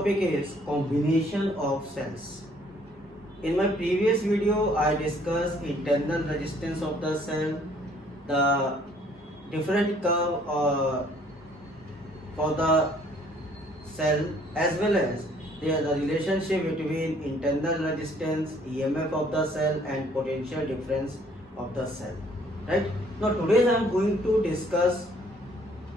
topic is combination of cells. In my previous video, I discussed internal resistance of the cell, the different curve for the cell, as well as the relationship between internal resistance, EMF of the cell, and potential difference of the cell. Right? Now today I am going to discuss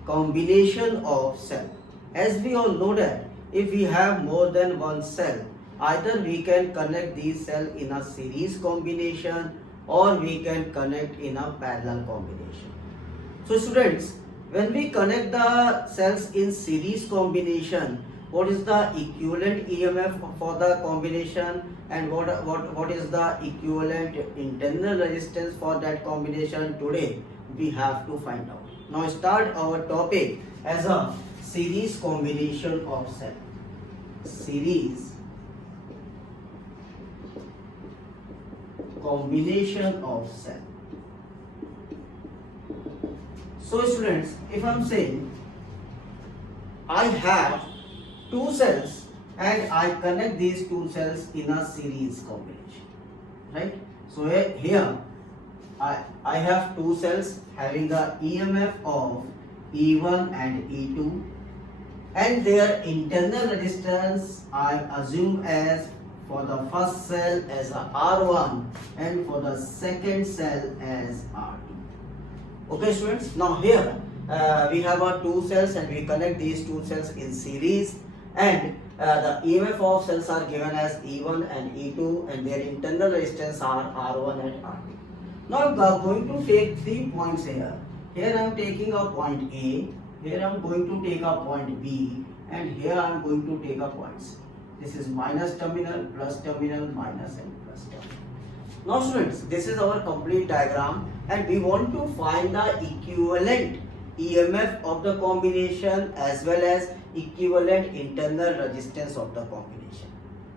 combination of cell. As we all know that if we have more than one cell, either we can connect these cells in a series combination or we can connect in a parallel combination. So students, when we connect the cells in series combination, what is the equivalent EMF for the combination and what is the equivalent internal resistance for that combination? Today we have to find out. Now start our topic as a series combination of cell. Series combination of cell. So students, if I am saying I have two cells and I connect these two cells in a series combination, right? So here I have two cells having the EMF of E1 and E2 and their internal resistance I assume as for the first cell as a R1 and for the second cell as R2. Okay students, now here we have our two cells and we connect these two cells in series and the EMF of cells are given as E1 and E2 and their internal resistance are R1 and R2. Now I am going to take 3 points here. Here I am taking a point A, here I am going to take a point B and here I am going to take a point C. This is minus terminal, plus terminal, minus and plus terminal. Now students, this is our complete diagram and we want to find the equivalent EMF of the combination as well as equivalent internal resistance of the combination.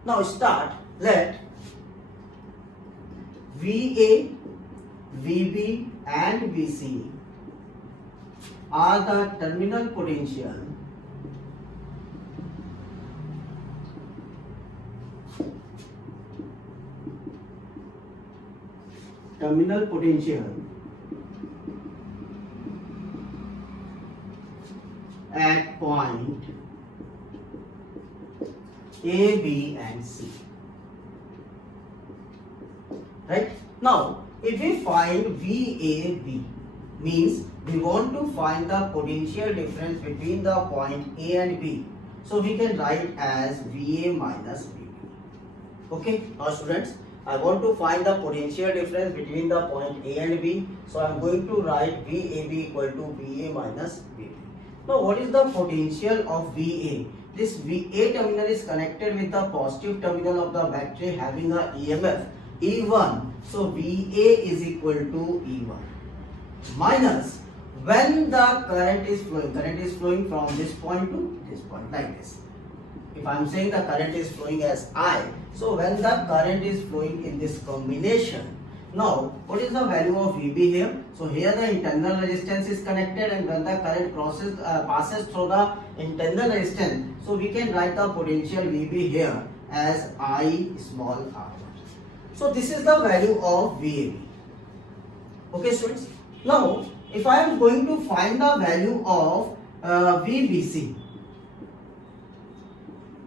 Now start, let VA, VB and VC are the terminal potential at point A, B and C. Right? Now, if we find VAB, means we want to find the potential difference between the point A and B. So we can write as VA minus VB. Okay, now students, I want to find the potential difference between the point A and B. So I am going to write VAB equal to VA minus VB. Now what is the potential of VA? This VA terminal is connected with the positive terminal of the battery having a EMF E1. So VA is equal to E1 minus when the current is flowing from this point to this point like this. If I am saying the current is flowing as I, so when the current is flowing in this combination, now what is the value of VB here? So here the internal resistance is connected and when the current passes through the internal resistance, so we can write the potential VB here as I small r1. So this is the value of VAB. Okay students. Now if I am going to find the value of VBC,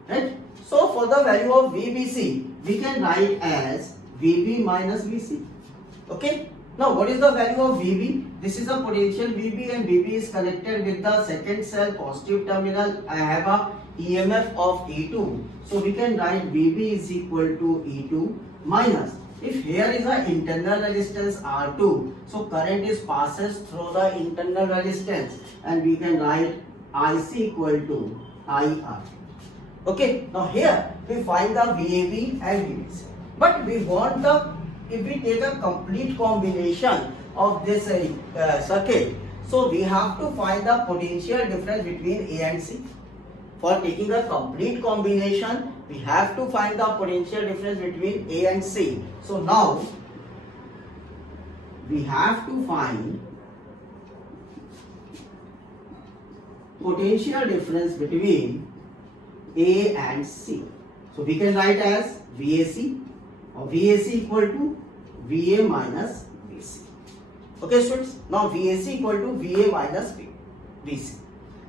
right? So for the value of VBC, we can write as VB minus VC. Okay. Now what is the value of VB? This is a potential VB and VB is connected with the second cell positive terminal. I have a EMF of E2. So we can write VB is equal to E2 minus, if here is a internal resistance R2, so current is passes through the internal resistance and we can write IC equal to IR. Okay, now here we find the VAB and VBC. But we want if we take a complete combination of this circuit, so we have to find the potential difference between A and C. For taking a complete combination, we have to find the potential difference between A and C. So now we have to find potential difference between A and C. So we can write as VAC, or VAC equal to VA minus VC. Okay students, now VAC equal to VA minus VC.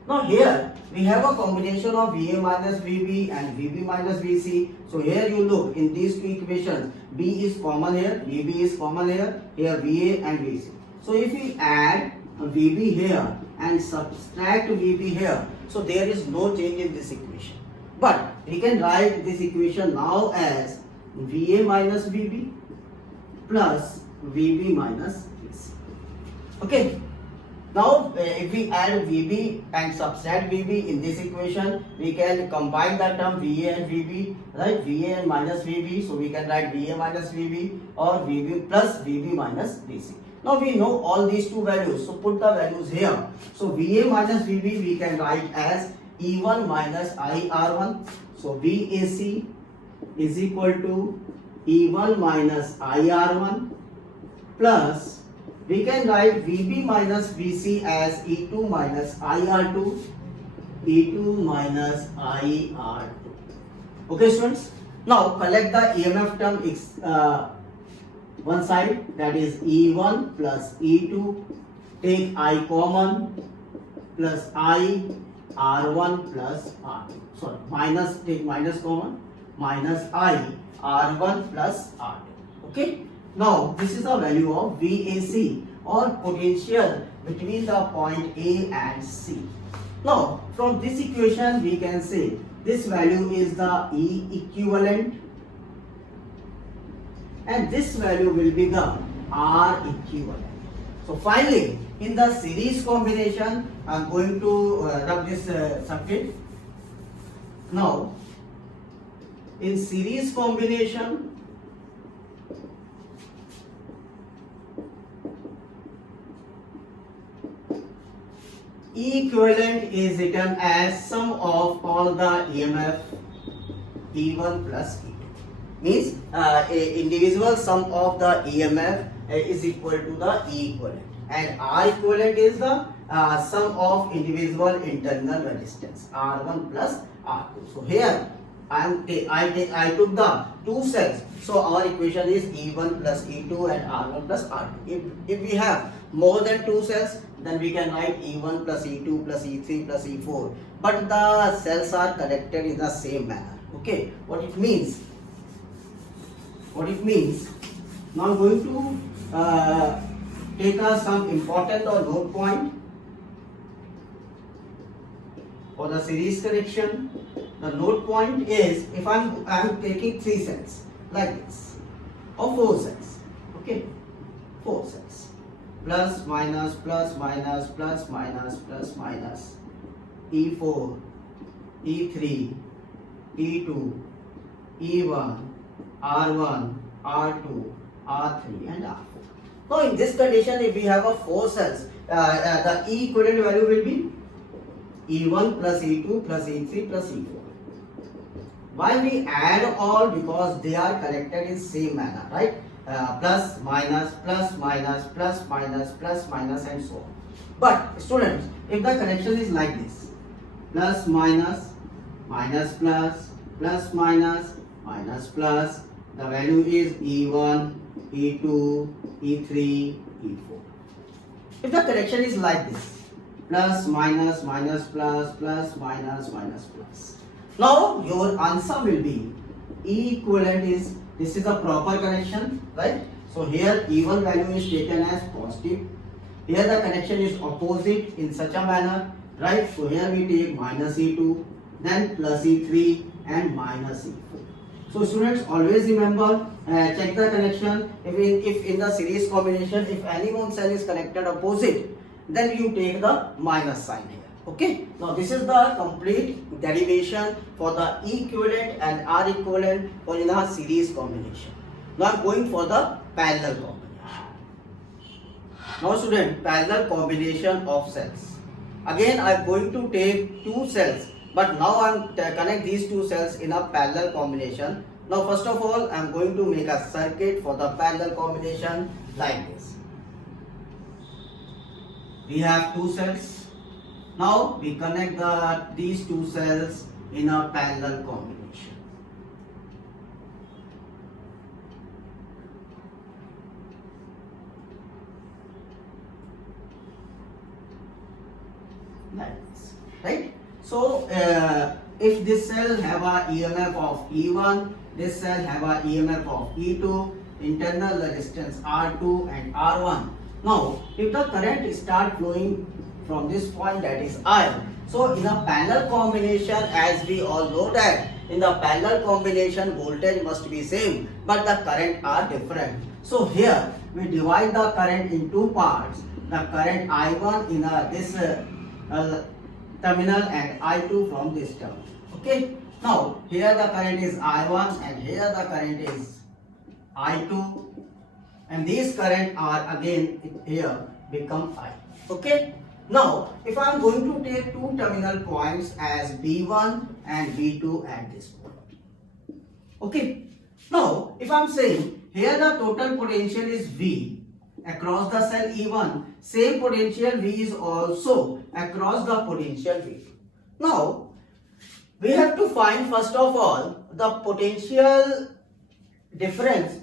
Now here we have a combination of VA minus VB and VB minus VC. So here you look in these two equations, B is common here, VB is common here, here VA and VC. So if we add VB here and subtract VB here, so there is no change in this equation. But we can write this equation now as VA minus VB plus VB minus VC. Okay. Now if we add VB and subtract VB in this equation, we can combine the term VA and VB, right? VA and minus VB, so we can write VA minus VB or VB plus VB minus VC. Now we know all these two values, so put the values here. So VA minus VB we can write as E1 minus IR1. So VAC is equal to E1 minus IR1 plus we can write VB minus VC as E2 minus IR2, E2 minus IR2. Okay students, now collect the EMF term one side, that is E1 plus E2, take I common, plus I R1 plus R2. Sorry, minus, take minus common, minus I R1 plus R2. Okay. Now this is the value of VAC or potential between the point A and C. Now from this equation we can say this value is the E equivalent and this value will be the R equivalent. So finally in the series combination I am going to rub this circuit. Now in series combination E equivalent is written as sum of all the EMF E1 plus E2. Means a individual sum of the EMF is equal to the E equivalent, and R equivalent is the sum of individual internal resistance R1 plus R2. So here I took the two cells, so our equation is E1 plus E2 and R1 plus R2. If we have more than two cells, then we can write E1 plus E2 plus E3 plus E4, but the cells are connected in the same manner. Okay, what it means, now I'm going to take some important or note point for the series connection. The note point is, if I'm taking three cells like this, or four cells, okay, four cells, plus minus plus minus plus minus plus minus, E4, E3, E2, E1, R1, R2, R3 and R4. Now in this condition, if we have a four cells, the E equivalent value will be E1 plus E2 plus E3 plus E4. Why we add all? Because they are connected in same manner, right? Plus minus plus minus plus minus plus minus and so on. But students, if the connection is like this, plus minus minus plus plus minus minus plus, the value is E1, E2, E3, E4. If the connection is like this, plus minus minus plus plus minus minus plus, now your answer will be E equivalent is, this is a proper connection, right? So here E1 value is taken as positive. Here the connection is opposite in such a manner, right? So here we take minus E2, then plus E3 and minus E4. So students, always remember, check the connection. If in the series combination, if any one cell is connected opposite, then you take the minus sign here. Okay. Now this is the complete derivation for the E equivalent and R equivalent for in a series combination. Now I am going for the parallel combination. Now student, parallel combination of cells. Again I am going to take two cells, but now I am connect these two cells in a parallel combination. Now first of all I am going to make a circuit for the parallel combination like this. We have two cells. Now we connect these two cells in a parallel combination. Like this, right? So if this cell have a EMF of E1, this cell have a EMF of E2, internal resistance R2 and R1. Now if the current start flowing from this point, that is I, so in a parallel combination, as we all know that in the parallel combination voltage must be same but the current are different. So here we divide the current in two parts, the current I1 in this terminal and I2 from this terminal. Okay, now here the current is I1 and here the current is I2, and these current are again here become I. Okay, now if I am going to take two terminal points as B1 and B2 at this point. Okay, now if I am saying here the total potential is V across the cell E1, same potential V is also across the potential V2. Now we have to find first of all the potential difference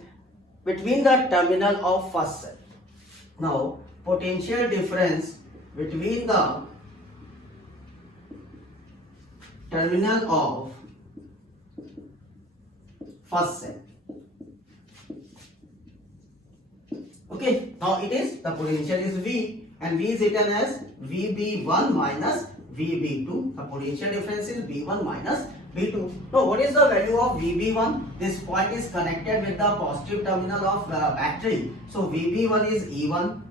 between the terminal of first cell. Now potential difference between the terminal of first cell. Okay, now it is the potential is V and V is written as VB1 minus VB2. The potential difference is V1 minus V2. Now what is the value of VB1? This point is connected with the positive terminal of battery. So VB1 is E1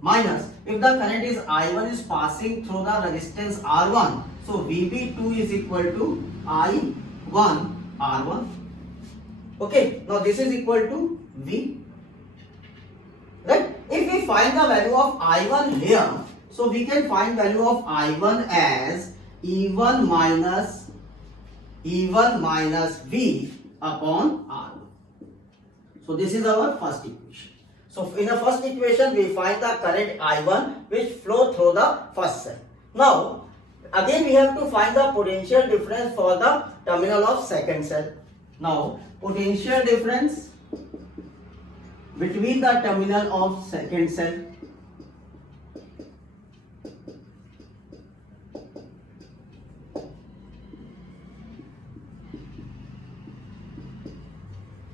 minus, if the current is I1 is passing through the resistance R1, so VB2 is equal to I1 R1. Okay, now this is equal to V. Right? If we find the value of I1 here, so we can find value of I1 as E1 minus V upon R1. So this is our first equation. So in the first equation we find the current I1 which flow through the first cell. Now again we have to find the potential difference for the terminal of second cell. Now potential difference between the terminal of second cell.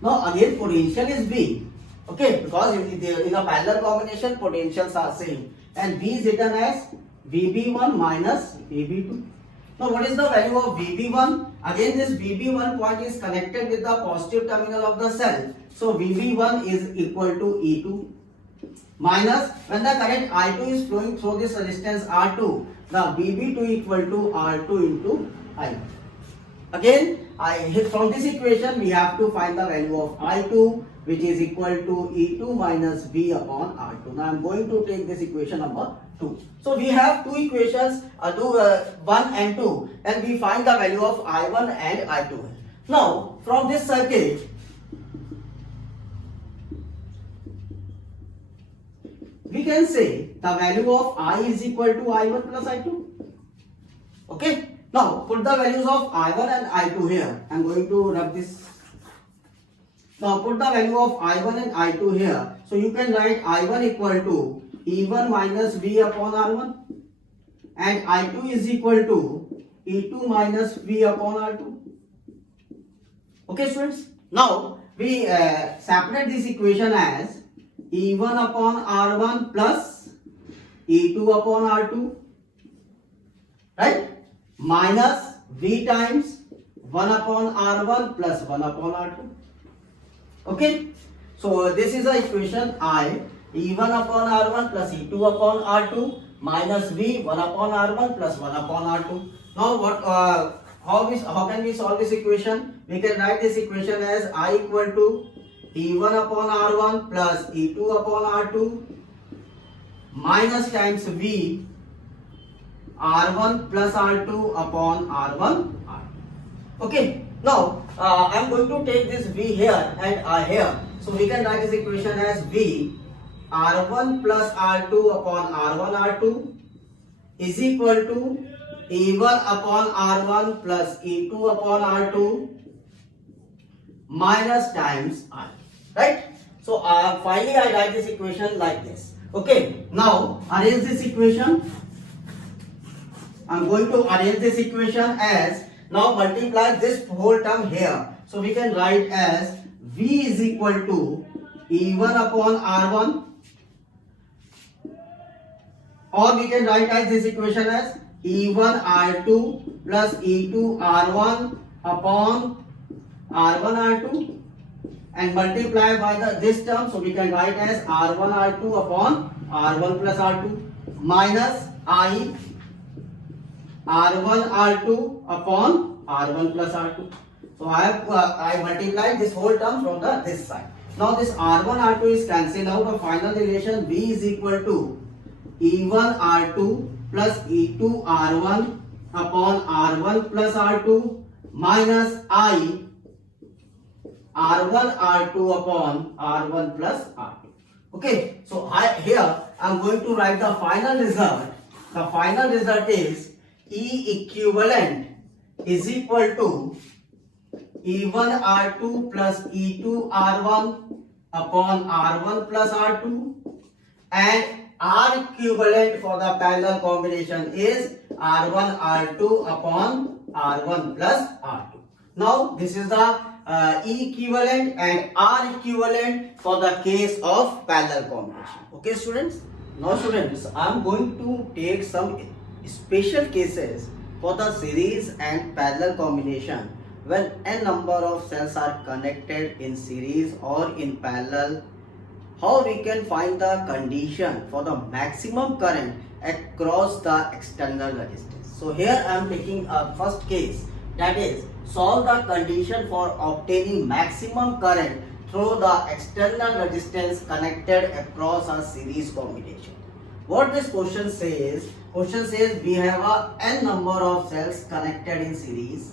Now again potential is V. Okay, because in a parallel combination potentials are same, and V is written as VB1 minus VB2. Now what is the value of VB1? Again this VB1 point is connected with the positive terminal of the cell. So VB1 is equal to E2 minus, when the current I2 is flowing through this resistance R2, the VB2 equal to R2 into I1. Again from this equation we have to find the value of I2, which is equal to E2 minus V upon R2. Now I am going to take this equation number 2. So we have two equations, 1 and 2, and we find the value of I1 and I2. Now from this circuit we can say the value of I is equal to I1 plus I2. Okay, now put the values of I1 and I2 here. I am going to rub this. Now put the value of I1 and I2 here. So you can write I1 equal to E1 minus V upon R1 and I2 is equal to E2 minus V upon R2. Okay students, now we separate this equation as E1 upon R1 plus E2 upon R2, right, minus V times 1 upon R1 plus 1 upon R2. Okay, so this is the equation I, E1 upon R1 plus E2 upon R2 minus V 1 upon R1 plus 1 upon R2. Now how can we solve this equation? We can write this equation as I equal to E1 upon R1 plus E2 upon R2 minus times V R1 plus R2 upon R1 R2. Okay, now I am going to take this V here and here. So we can write this equation as V R1 plus R2 upon R1 R2 is equal to E1 upon R1 plus E2 upon R2 minus times I. Right? So finally I write this equation like this. Okay. Now arrange this equation. I'm going to arrange this equation as, now multiply this whole term here. So we can write as V is equal to E1 upon R1, or we can write as this equation as E1 R2 plus E2 R1 upon R1 R2 and multiply by this term. So we can write as R1 R2 upon R1 plus R2 minus I R1 R2 upon R1 plus R2. So I multiplied this whole term from this side. Now this R1 R2 is cancelled out. The final relation V is equal to E1 R2 plus E2 R1 upon R1 plus R2 minus I R1 R2 upon R1 plus R2. Okay, so here I am going to write the final result. The final result is E equivalent is equal to E1 R2 plus E2 R1 upon R1 plus R2, and R equivalent for the parallel combination is R1 R2 upon R1 plus R2. Now this is the E equivalent and R equivalent for the case of parallel combination. Okay students? Now students, I am going to take some special cases for the series and parallel combination when n number of cells are connected in series or in parallel. How we can find the condition for the maximum current across the external resistance. So here I am taking a first case, that is solve the condition for obtaining maximum current through the external resistance connected across a series combination. What this question says we have a n number of cells connected in series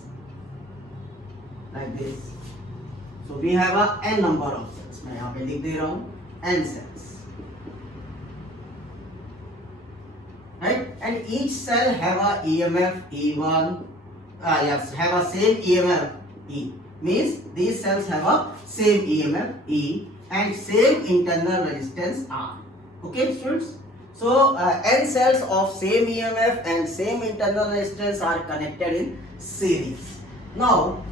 like this. So we have a n number of cells. मैं यहाँ पे लिख दे रहा हूँ n cells, right? And each cell have a EMF E1. Yes, have a same EMF E. Means these cells have a same EMF E and same internal resistance R. Okay, students? So n cells of same EMF and same internal resistance are connected in series. Now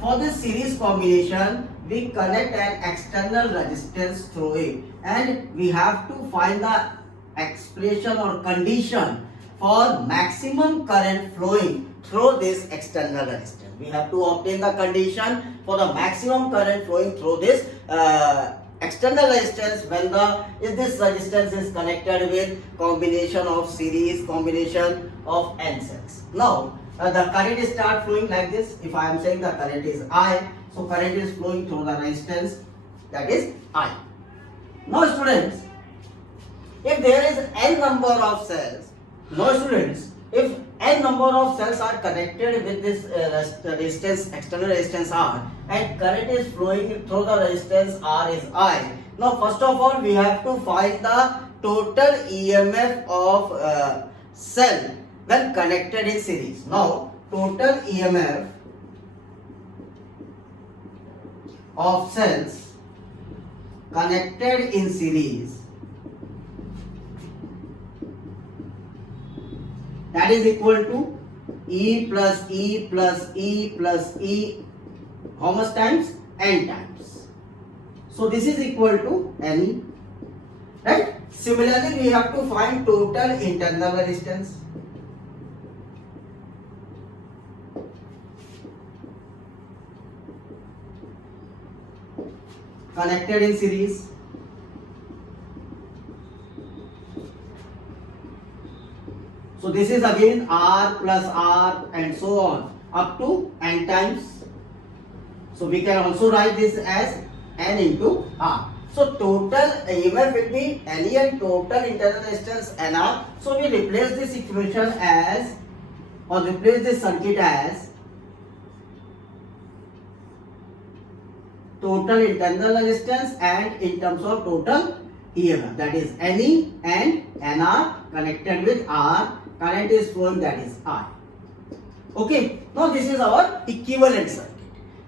for this series combination, we connect an external resistance through it, and we have to find the expression or condition for maximum current flowing through this external resistance. We have to obtain the condition for the maximum current flowing through this external resistance when this resistance is connected with combination of series combination of n cells. Now the current start flowing like this. If I am saying the current is I, so current is flowing through the resistance, that is I. Now students, if there is n number of cells, if n number of cells are connected with this resistance, external resistance R, and current is flowing through the resistance R is I. Now first of all we have to find the total EMF of cell when connected in series. Now total EMF of cells connected in series, that is equal to E plus E plus E plus E, how much times? N times. So this is equal to N, right? Similarly we have to find total internal resistance. Connected in series. So this is again R plus R and so on up to n times. So we can also write this as n into R. So total EMF will be NE and total internal resistance NR. So we replace this equation as, or replace this circuit as total internal resistance and in terms of total EMF, that is NE and NR connected with R, current is flowing, that is I. Okay, now this is our equivalent circuit.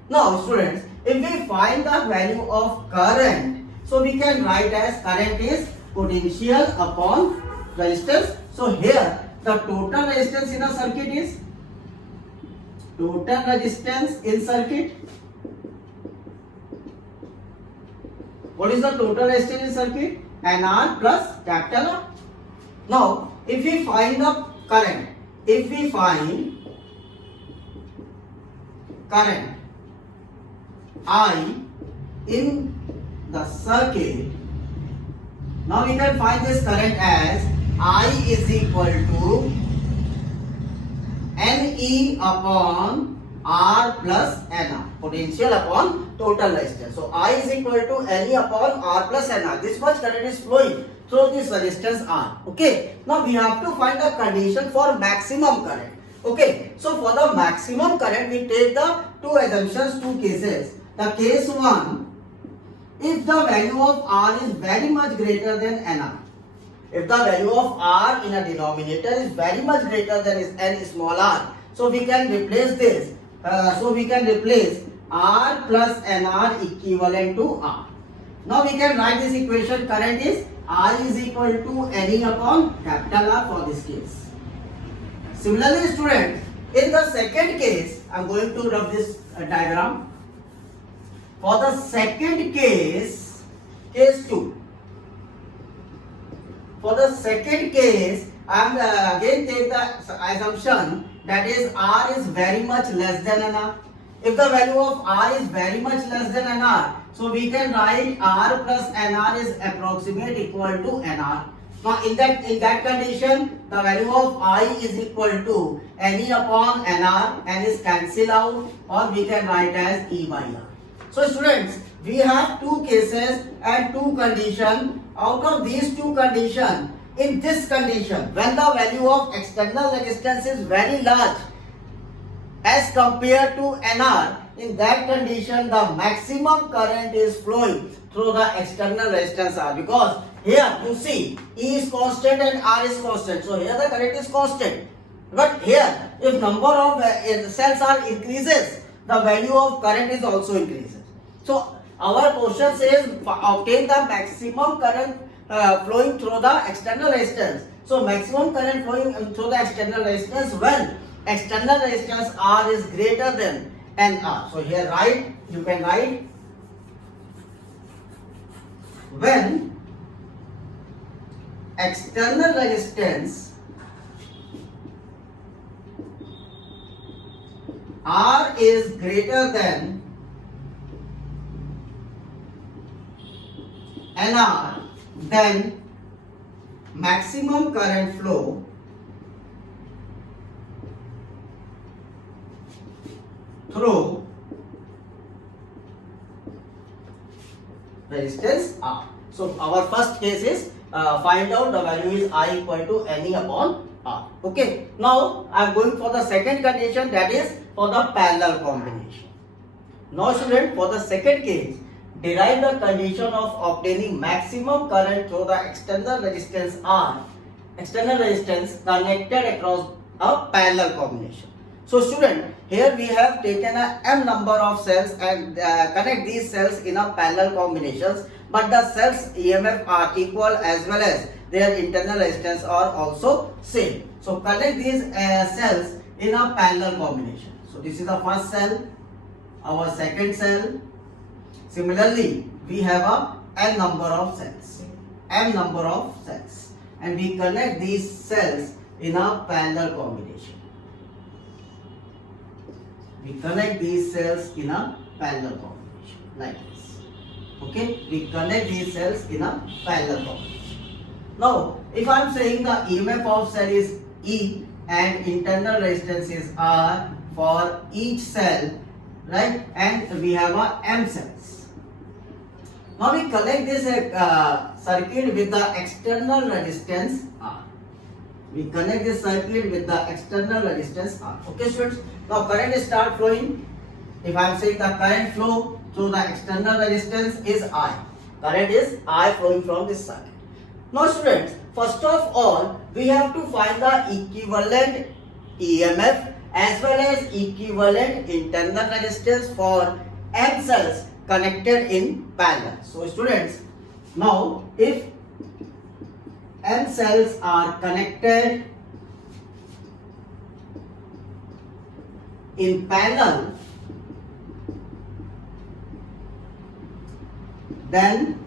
Now students, if we find the value of current, so we can write as current is potential upon resistance. So here the total resistance in a circuit is total resistance in circuit. What is the total resistance in circuit? NR plus capital R. Now if we find the current, if we find current I in the circuit, now we can find this current as I is equal to NE upon R plus NR, potential upon total resistance. So I is equal to NE upon R plus NR. This much current is flowing through this resistance R. Okay. Now we have to find the condition for maximum current. Okay. So for the maximum current, we take the two assumptions, two cases. The case 1, if the value of R is very much greater than NR. If the value of R in a denominator is very much greater than N small r, so we can replace this. So we can replace R plus NR equivalent to R. Now we can write this equation. Current is I is equal to NE upon capital R for this case. Similarly, students, in the second case, I am going to rub this diagram. For the second case, case 2. For the second case, I am again take the assumption that is R is very much less than NR. If the value of R is very much less than NR, so we can write R plus NR is approximate equal to NR. Now in that condition, the value of I is equal to NE upon NR, and is cancel out, or we can write as E by R. So students, we have two cases and two conditions. Out of these two conditions, in this condition, when the value of external resistance is very large as compared to NR, in that condition the maximum current is flowing through the external resistance R, because here you see E is constant and R is constant, so here the current is constant. But here, if number of cells are increases, the value of current is also increases. So our question says obtain the maximum current flowing through the external resistance. So maximum current flowing through the external resistance when external resistance R is greater than NR. So here you can write when external resistance R is greater than NR, then maximum current flow through resistance R. So our first case is find out the value is I equal to NE upon R. Okay. Now I am going for the second condition, that is for the parallel combination. Now student, for the second case, derive the condition of obtaining maximum current through the external resistance R, external resistance connected across a parallel combination. So student, here we have taken a m number of cells and connect these cells in a parallel combinations, but the cells EMF are equal as well as their internal resistance are also same. So connect these cells in a parallel combination. So this is the first cell, our second cell. Similarly, we have a n number of cells, and we connect these cells in a parallel combination. We connect these cells in a parallel combination like this. Okay, we connect these cells in a parallel combination. Now, if I am saying the EMF of cell is E and internal resistance is R for each cell, right? And we have a m cells. Now we connect this circuit with the external resistance R. We connect this circuit with the external resistance R. Okay, students. Now current start flowing. If I am saying the current flow through the external resistance is I. Current is I flowing from this circuit. Now students, first of all, we have to find the equivalent EMF as well as equivalent internal resistance for M cells connected in parallel. So students, now if M cells are connected in parallel, then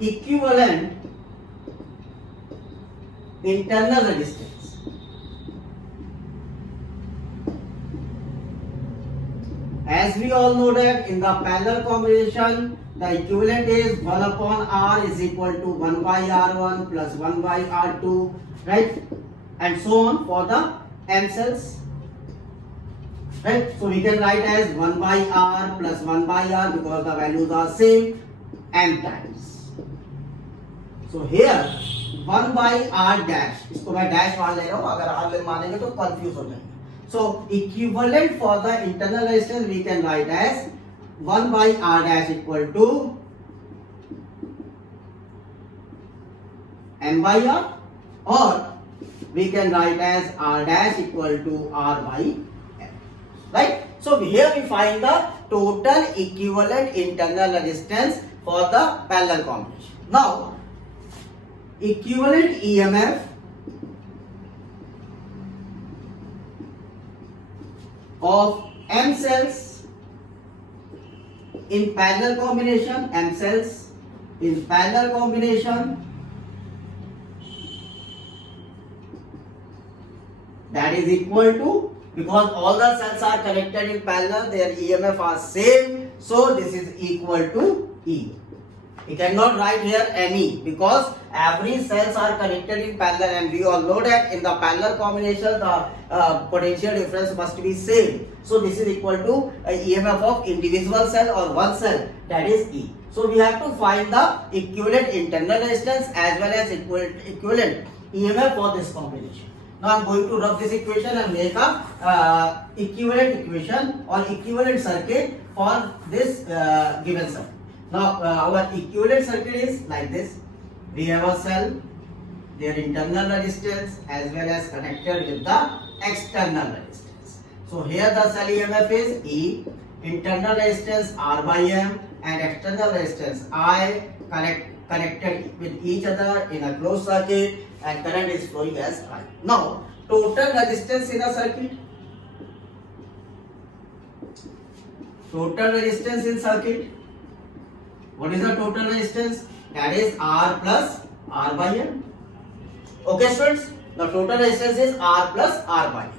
equivalent internal resistance as we all know that in the parallel combination the equivalent is 1 upon R is equal to 1 by R1 plus 1 by R2, right, and so on for the M cells, right. So we can write as 1 by R plus 1 by R because the values are same M times. So here 1 by R dash, इसको मैं dash मान ले रहा हूँ, अगर R मानेंगे तो confuse हो जाएंगे. So equivalent for the internal resistance we can write as 1 by R dash equal to M by R, or we can write as R dash equal to R by M, right. So here we find the total equivalent internal resistance for the parallel combination. Now equivalent EMF of M cells in parallel combination, M cells in parallel combination, that is equal to, because all the cells are connected in parallel, their EMF are same, so this is equal to E. We cannot write here ME because every cells are connected in parallel, and we all know that in the parallel combination the potential difference must be same. So this is equal to EMF of individual cell or one cell, that is E. So we have to find the equivalent internal resistance as well as equivalent EMF for this combination. Now I am going to rub this equation and make a equivalent equation or equivalent circuit for this given circuit. Now our equivalent circuit is like this. We have a cell, their internal resistance as well as connected with the external resistance. So here the cell EMF is E, internal resistance R by M and external resistance I connected with each other in a closed circuit, and current is flowing as I. Now total resistance in a circuit, total resistance in circuit, what is the total resistance? That is R plus R by M. Okay students, the total resistance is R plus R by M.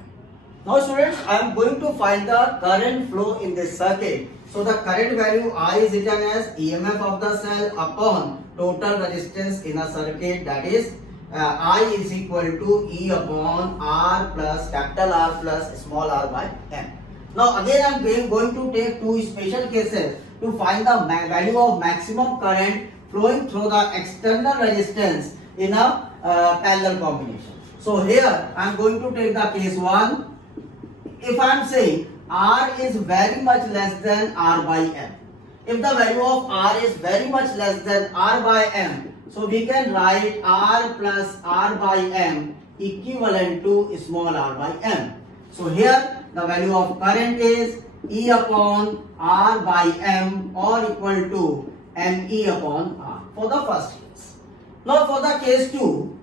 Now students, I am going to find the current flow in this circuit. So the current value I is written as EMF of the cell upon total resistance in a circuit, that is I is equal to E upon R plus capital R plus small r by M. Now again I am going to take two special cases to find the value of maximum current flowing through the external resistance in a parallel combination. So here I am going to take the case 1. If I am saying R is very much less than R by M, if the value of R is very much less than R by M, so we can write R plus R by M equivalent to small r by M. So here the value of current is E upon R by M or equal to ME upon R for the first case. Now for the case 2,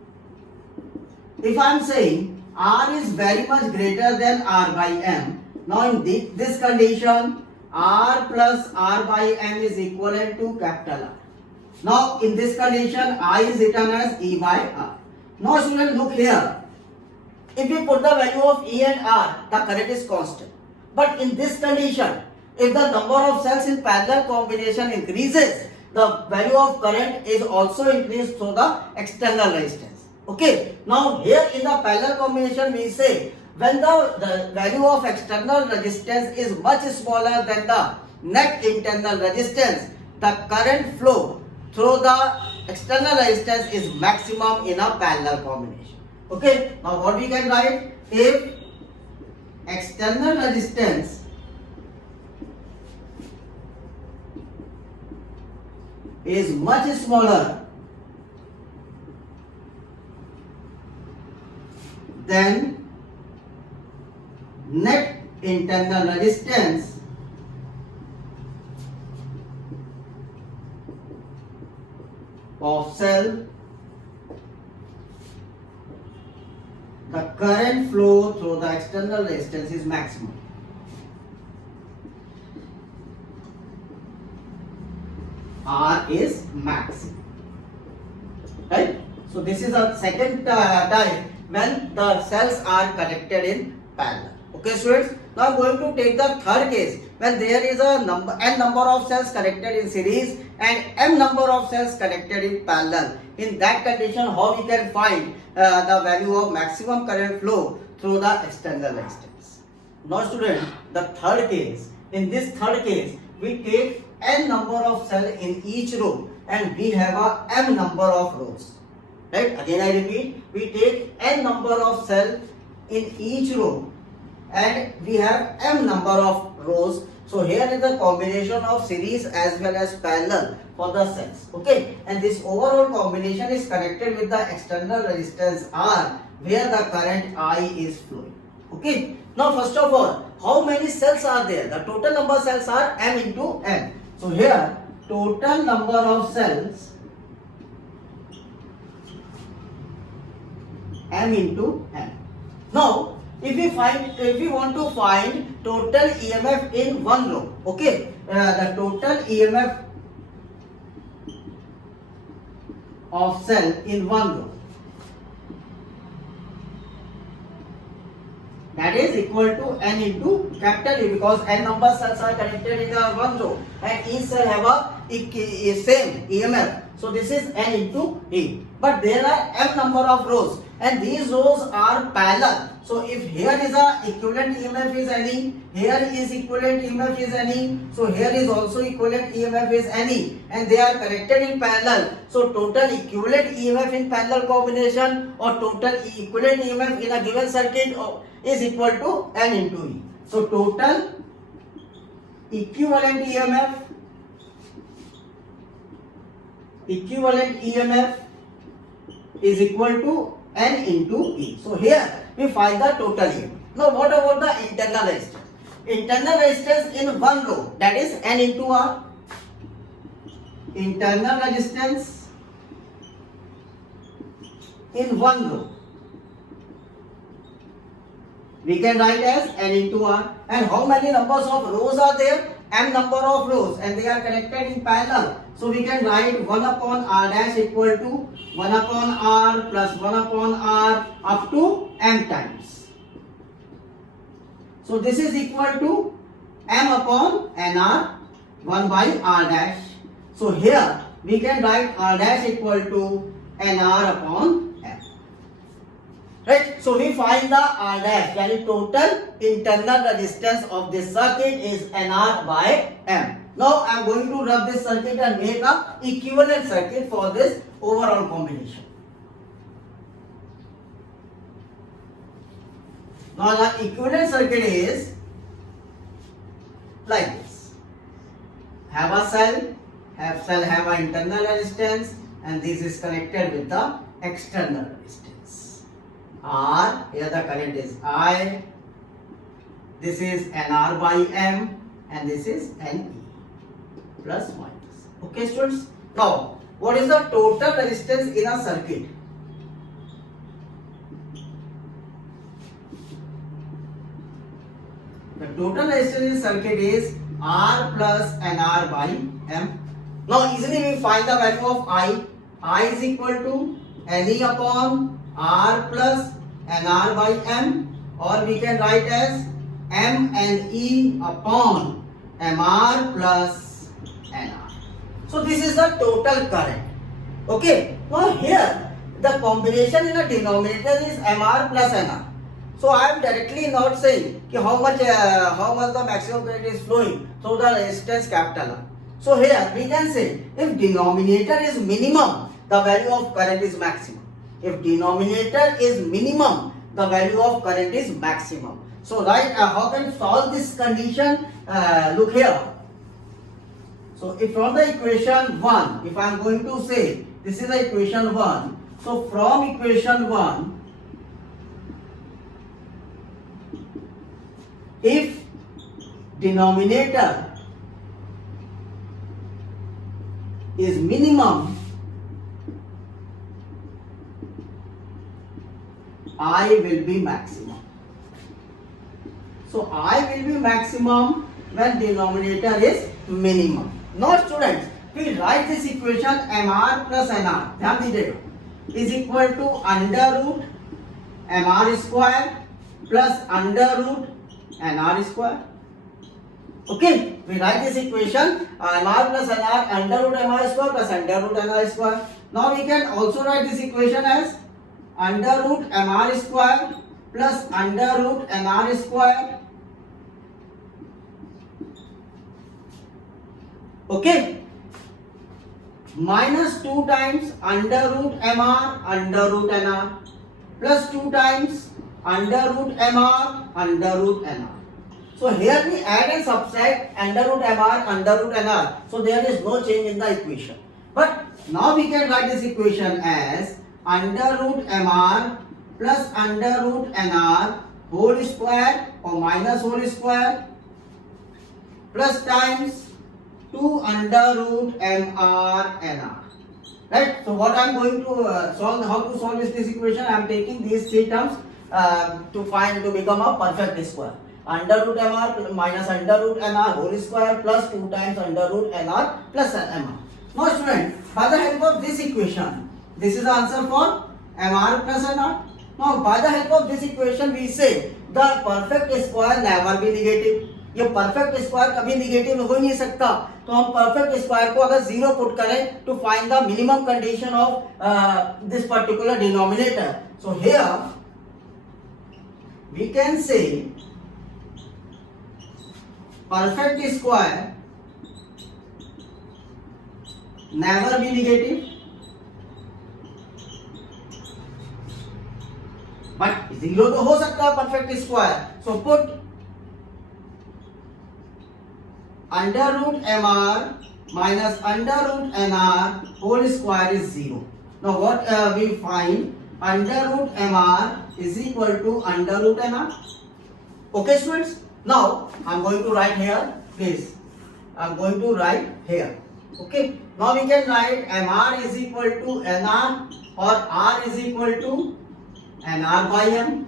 if I am saying R is very much greater than R by M, now in this condition R plus R by M is equivalent to capital R. Now in this condition I is written as E by R. Now students, look here. If we put the value of E and R, the current is constant. But in this condition, if the number of cells in parallel combination increases, the value of current is also increased through the external resistance. Okay. Now here in the parallel combination we say when the value of external resistance is much smaller than the net internal resistance, the current flow through the external resistance is maximum in a parallel combination. Okay. Now what we can write? If external resistance is much smaller than internal resistance of cell, the current flow through the external resistance is maximum. R is maximum. Right? So this is a second type when the cells are connected in parallel. Okay, students. Now I am going to take the third case when there is a n number of cells connected in series and m number of cells connected in parallel. In that condition, how we can find the value of maximum current flow through the external resistance. Now, student, the third case. In this third case, we take n number of cells in each row and we have a m number of rows. Right? Again I repeat, we take n number of cells in each row and we have m number of rows. So here is the combination of series as well as parallel for the cells. Okay, and this overall combination is connected with the external resistance R where the current I is flowing. Okay, now first of all, how many cells are there? The total number of cells are m into n. So here total number of cells m into n. Now if we want to find total EMF in one row, okay, the total EMF of cell in one row, that is equal to n into capital E, because n number of cells are connected in one row and each cell have a same EMF. So this is n into E. But there are m number of rows and these rows are parallel. So if here is a equivalent EMF is NE, here is equivalent EMF is NE, so here is also equivalent EMF is NE, and they are connected in parallel. So total equivalent EMF in parallel combination or total equivalent EMF in a given circuit is equal to n into E. So total equivalent EMF is equal to n into E. So here we find the total EMF. Now what about the internal resistance? Internal resistance in one row, that is n into R. Internal resistance in one row, we can write as n into R. And how many numbers of rows are there? M number of rows, and they are connected in parallel. So we can write 1 upon R dash equal to 1 upon R plus 1 upon R up to m times. So this is equal to m upon nr 1 by R dash. So here we can write R dash equal to nr upon m. Right? So we find the R dash, that is total internal resistance of this circuit is nr by m. Now I am going to rub this circuit and make a equivalent circuit for this overall combination. Now the equivalent circuit is like this. Have a cell have an internal resistance and this is connected with the external resistance. R, here the current is I, this is nr by m and this is ne. Plus minus. Okay, students. Now, what is the total resistance in a circuit? The total resistance in circuit is R plus nr by m. Now, easily we find the value of I. I is equal to Ne upon R plus nr by m, or we can write as m and E upon mr plus nr. So this is the total current. Okay. Now here the combination in a denominator is mr plus nr. So I am directly not saying how much the maximum current is flowing through the resistance capital R. So here we can say if denominator is minimum, the value of current is maximum. If denominator is minimum, the value of current is maximum. So right, how can we solve this condition? Look here. So if from the equation 1, if I am going to say this is the equation 1, so from equation 1, if denominator is minimum, I will be maximum. So I will be maximum when denominator is minimum. Now students, we write this equation mr plus nr, ध्यान दीजिएगा, is equal to under root mr square plus under root nr square. Okay, we write this equation mr plus nr under root mr square plus under root nr square. Now we can also write this equation as under root mr square plus under root nr square. Okay, minus 2 times under root mr under root nr plus 2 times under root mr under root nr. So here we add and subtract under root mr under root nr. So there is no change in the equation. But now we can write this equation as under root mr plus under root nr whole square or minus whole square plus times 2 under root mr nr. Right? So what I am going to solve, how to solve this equation? I am taking these three terms to become a perfect square. Under root mr minus under root nr whole square plus 2 times under root nr plus mr. Now student, by the help of this equation, this is the answer for mr plus nr. Now by the help of this equation we say the perfect square never be negative. ये perfect square कभी negative हो ही नहीं सकता, तो हम perfect square को अगर zero put करें to find the minimum condition of this particular denominator. So here we can say perfect square never be negative, but zero तो हो सकता है perfect square. So put under root mr minus under root nr whole square is 0. Now what we find, under root mr is equal to under root nr. Okay students, now I am going to write here, please, I am going to write here. Okay, now we can write mr is equal to nr or r is equal to nr by m.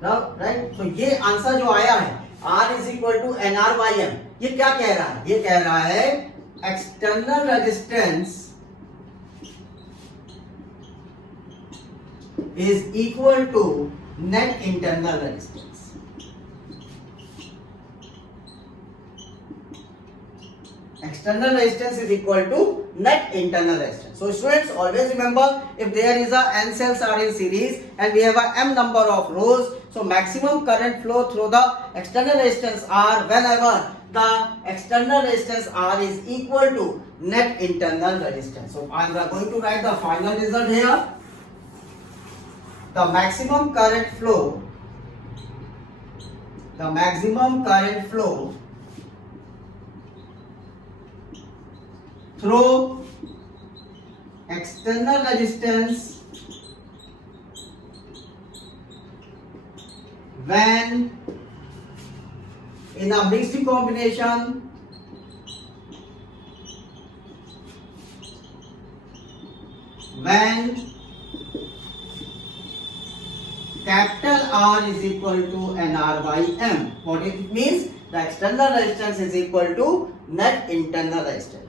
Now right, so ये answer जो आया है r is equal to nr by m, ये क्या कह रहा है? ये कह रहा है external resistance is equal to net internal resistance. External resistance is equal to net internal resistance. So students, always remember, if there is a n cells are in series and we have a m number of rows, so maximum current flow through the external resistance R whenever the external resistance R is equal to net internal resistance. So I am going to write the final result here. The maximum current flow through external resistance when in a mixed combination when capital R is equal to NR by M. What it means? The external resistance is equal to net internal resistance.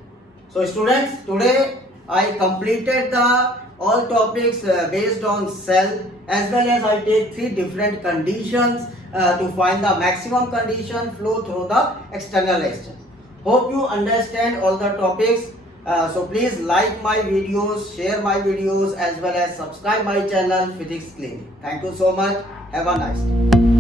So students, today I completed the all topics based on cell, as well as I take 3 different conditions to find the maximum condition flow through the external resistance. Hope you understand all the topics. So please like my videos, share my videos, as well as subscribe my channel Physics Clinic. Thank you so much. Have a nice day.